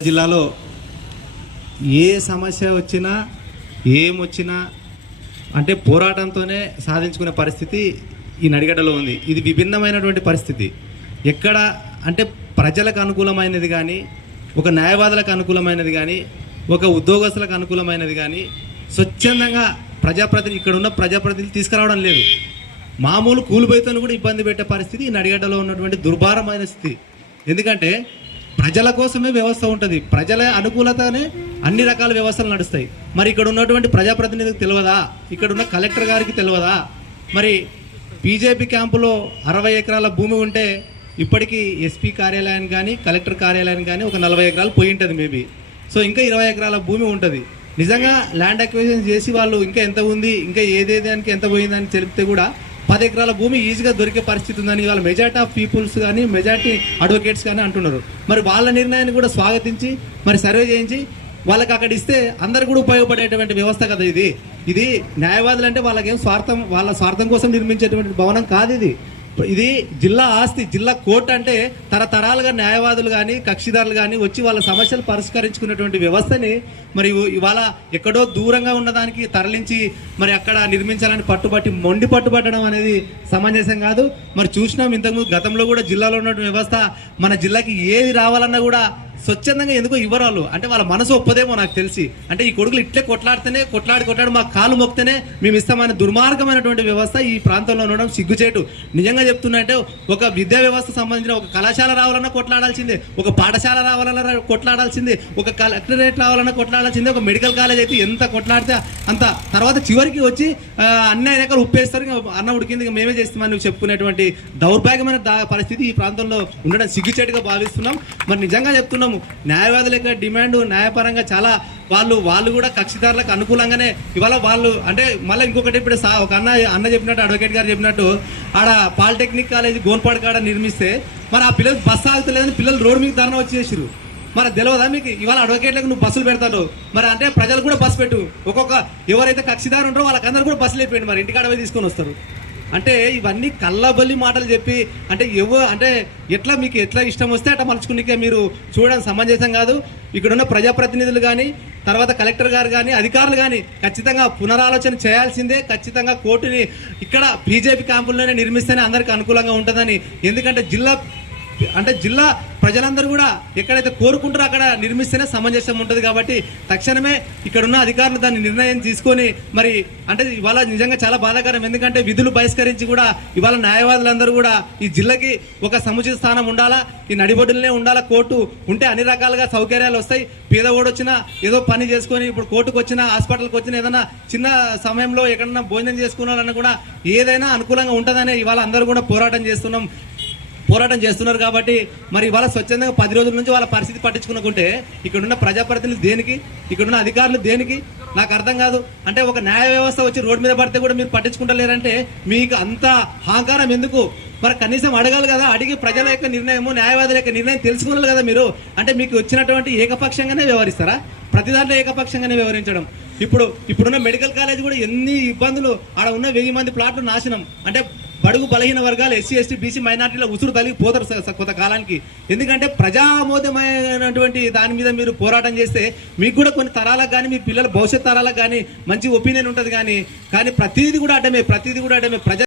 జిల్లాలో ఏ సమస్య వచ్చినా ఏమొచ్చినా అంటే పోరాటంతోనే సాధించుకునే పరిస్థితి ఈ నడిగడ్డలో ఉంది. ఇది విభిన్నమైనటువంటి పరిస్థితి. ఎక్కడ అంటే ప్రజలకు అనుకూలమైనది కానీ ఒక న్యాయవాదులకు అనుకూలమైనది కానీ ఒక ఉద్యోగస్తులకు అనుకూలమైనది కానీ స్వచ్ఛందంగా ప్రజాప్రతినిధి ఇక్కడ ఉన్న ప్రజాప్రతినిధులు తీసుకురావడం లేదు. మామూలు కూలిపోయితోని కూడా ఇబ్బంది పెట్టే పరిస్థితి ఈ నడిగడ్డలో ఉన్నటువంటి దుర్భారమైన స్థితి. ఎందుకంటే ప్రజల కోసమే వ్యవస్థ ఉంటుంది. ప్రజల అనుకూలతనే అన్ని రకాల వ్యవస్థలు నడుస్తాయి. మరి ఇక్కడ ఉన్నటువంటి ప్రజాప్రతినిధికి తెలియదా? ఇక్కడ ఉన్న కలెక్టర్ గారికి తెలియదా? మరి బీజేపీ క్యాంపులో అరవై ఎకరాల భూమి ఉంటే ఇప్పటికీ ఎస్పీ కార్యాలయానికి కానీ కలెక్టర్ కార్యాలయానికి కానీ ఒక నలభై ఎకరాలు పోయి ఉంటుంది మేబీ సో ఇంకా ఇరవై ఎకరాల భూమి ఉంటుంది. నిజంగా ల్యాండ్ అక్విజిషన్ చేసి వాళ్ళు ఇంకా ఎంత ఉంది ఇంకా ఏదేదానికి ఎంత పోయిందని తెలిపితే కూడా పది ఎకరాల భూమి ఈజీగా దొరికే పరిస్థితి ఉందని వాళ్ళ మెజార్టీ ఆఫ్ పీపుల్స్ కానీ మెజార్టీ అడ్వకేట్స్ కానీ అంటున్నారు. మరి వాళ్ళ నిర్ణయాన్ని కూడా స్వాగతించి మరి సర్వే చేయించి వాళ్ళకి అక్కడ ఇస్తే అందరు కూడా ఉపయోగపడేటువంటి వ్యవస్థ కదా ఇది. ఇది న్యాయవాదులు అంటే వాళ్ళకేం స్వార్థం వాళ్ళ స్వార్థం కోసం నిర్మించేటువంటి భవనం కాదు ఇది. ఇది జిల్లా ఆస్తి జిల్లా కోర్టు అంటే తరతరాలుగా న్యాయవాదులు కానీ కక్షిదారులు కానీ వచ్చి వాళ్ళ సమస్యలు పరిష్కరించుకునేటువంటి వ్యవస్థని మరి ఇవాళ ఎక్కడో దూరంగా ఉన్నదానికి తరలించి మరి అక్కడ నిర్మించాలని పట్టుబట్టి మొండి పట్టుబట్టడం అనేది సమంజసం కాదు. మరి చూసినాం ఇంతకుముందు గతంలో కూడా జిల్లాలో ఉన్నటువంటి వ్యవస్థ మన జిల్లాకి ఏది రావాలన్నా కూడా స్వచ్ఛందంగా ఎందుకో ఇవ్వరాలు అంటే వాళ్ళ మనసు ఒప్పదేమో నాకు తెలిసి. అంటే ఈ కొడుకులు ఇట్లే కొట్లాడితేనే కొట్లాడి కొట్లాడి మా కాలు మొక్కితేనే మేము ఇస్తామని దుర్మార్గమైనటువంటి వ్యవస్థ ఈ ప్రాంతంలో ఉండడం సిగ్గుచేటు. నిజంగా చెప్తున్నా అంటే ఒక విద్యా వ్యవస్థ సంబంధించిన ఒక కళాశాల రావాలన్నా కొట్లాడాల్సిందే. ఒక పాఠశాల రావాలన్నా కొట్లాడాల్సిందే. ఒక కలెక్టరేట్ రావాలన్నా కొట్లాడాల్సిందే. ఒక మెడికల్ కాలేజ్ అయితే ఎంత కొట్లాడితే అంత. తర్వాత చివరికి వచ్చి అన్ని రకాలు ఉప్పేస్తారు. ఇంకా అన్న ఉడికింది. ఇంకా మేమే చేస్తామని నువ్వు చెప్పుకునేటువంటి దౌర్భాగ్యమైన దా- పరిస్థితి ఈ ప్రాంతంలో ఉండడం సిగ్గుచేటుగా భావిస్తున్నాం. మరి నిజంగా చెప్తున్నాం చెప్తున్నాము న్యాయవాదుల యొక్క డిమాండ్ న్యాయపరంగా చాలా వాళ్ళు వాళ్ళు కూడా కక్షిదారులకు అనుకూలంగానే ఇవాళ వాళ్ళు అంటే మళ్ళీ ఇంకొకటి ఇప్పుడు సా- ఒక అన్న అన్న చెప్పినట్టు అడ్వకేట్ గారు చెప్పినట్టు ఆడ పాలిటెక్నిక్ కాలేజ్ గోన్పాడు కాడ నిర్మిస్తే మరి ఆ పిల్లలు బస్సు ఆగుతలేదని పిల్లలు రోడ్డు మీద ధర్నా వచ్చేసారు మరి తెలియదా మీకు? ఇవాళ అడ్వకేట్లకు నువ్వు బస్సులు పెడతాడు మరి అంటే ప్రజలు కూడా బస్సు పెట్టు. ఒక్కొక్క ఎవరైతే కక్షిదారు ఉంటారో వాళ్ళకందరూ కూడా బస్సులు అయిపోయింది మరి. ఇంటికాడ పోయి తీసుకొని వస్తారు. అంటే ఇవన్నీ కళ్ళబల్లి మాటలు చెప్పి అంటే ఎవ అంటే ఎట్లా మీకు ఎట్లా ఇష్టం వస్తే అట్లా మలుచుకునికే మీరు చూడడం సమంజసం కాదు. ఇక్కడ ఉన్న ప్రజాప్రతినిధులు కానీ తర్వాత కలెక్టర్ గారు కానీ అధికారులు కానీ ఖచ్చితంగా పునరాలోచన చేయాల్సిందే. ఖచ్చితంగా కోర్టుని ఇక్కడ బీజేపీ క్యాంపుల్లోనే నిర్మిస్తేనే అందరికీ అనుకూలంగా ఉంటుందని. ఎందుకంటే జిల్లా అంటే జిల్లా ప్రజలందరూ కూడా ఎక్కడైతే కోరుకుంటారో అక్కడ నిర్మిస్తేనే సమంజసం ఉంటుంది కాబట్టి తక్షణమే ఇక్కడ ఉన్న అధికారులు దాన్ని నిర్ణయం తీసుకొని మరి అంటే ఇవాళ నిజంగా చాలా బాధాకరం. ఎందుకంటే విధులు బహిష్కరించి కూడా ఇవాళ న్యాయవాదులందరూ కూడా ఈ జిల్లాకి ఒక సముచిత స్థానం ఉండాలా ఈ నడిబొడ్డులనే ఉండాలా కోర్టు ఉంటే అన్ని రకాలుగా సౌకర్యాలు వస్తాయి. పేదవాడు వచ్చినా ఏదో పని చేసుకొని ఇప్పుడు కోర్టుకు వచ్చినా హాస్పిటల్కి వచ్చినా ఏదైనా చిన్న సమయంలో ఎక్కడన్నా భోజనం చేసుకున్నారన్నా కూడా ఏదైనా అనుకూలంగా ఉంటుందనే ఇవాళ అందరూ కూడా పోరాటం చేస్తున్నాం. పోరాటం చేస్తున్నారు కాబట్టి మరి ఇవాళ స్వచ్ఛందంగా పది రోజుల నుంచి వాళ్ళ పరిస్థితి పట్టించుకునుకుంటే ఇక్కడున్న ప్రజాప్రతినిధులు దేనికి ఇక్కడున్న అధికారులు దేనికి? నాకు అర్థం కాదు. అంటే ఒక న్యాయ వ్యవస్థ వచ్చి రోడ్డు మీద పడితే కూడా మీరు పట్టించుకుంటలేరంటే మీకు అంత హాంకారం ఎందుకు? మరి కనీసం అడగాలి కదా అడిగి ప్రజల యొక్క నిర్ణయము న్యాయవాదుల యొక్క నిర్ణయం తెలుసుకోవాలి కదా మీరు? అంటే మీకు వచ్చినటువంటి ఏకపక్షంగానే వ్యవహరిస్తారా? ప్రతి దాంట్లో ఏకపక్షంగానే వ్యవహరించడం. ఇప్పుడు ఇప్పుడున్న మెడికల్ కాలేజ్ కూడా ఎన్ని ఇబ్బందులు ఆడ ఉన్న వెయ్యి మంది ప్లాట్లు నాశనం. అంటే బడుగు బలహీన వర్గాలు ఎస్సీ ఎస్టీ బీసీ మైనార్టీలో ఉసురు తలిగి పోతారు స- కాలానికి. ఎందుకంటే ప్రజామోదమైనటువంటి దాని మీద మీరు పోరాటం చేస్తే మీకు కూడా కొన్ని తరాలకు కానీ మీ పిల్లల భవిష్యత్ తరాలకు కానీ మంచి ఒపీనియన్ ఉంటుంది కానీ. కానీ ప్రతిదీ కూడా అడ్డమే ప్రతిదీ కూడా అడ్డమే. ప్రజా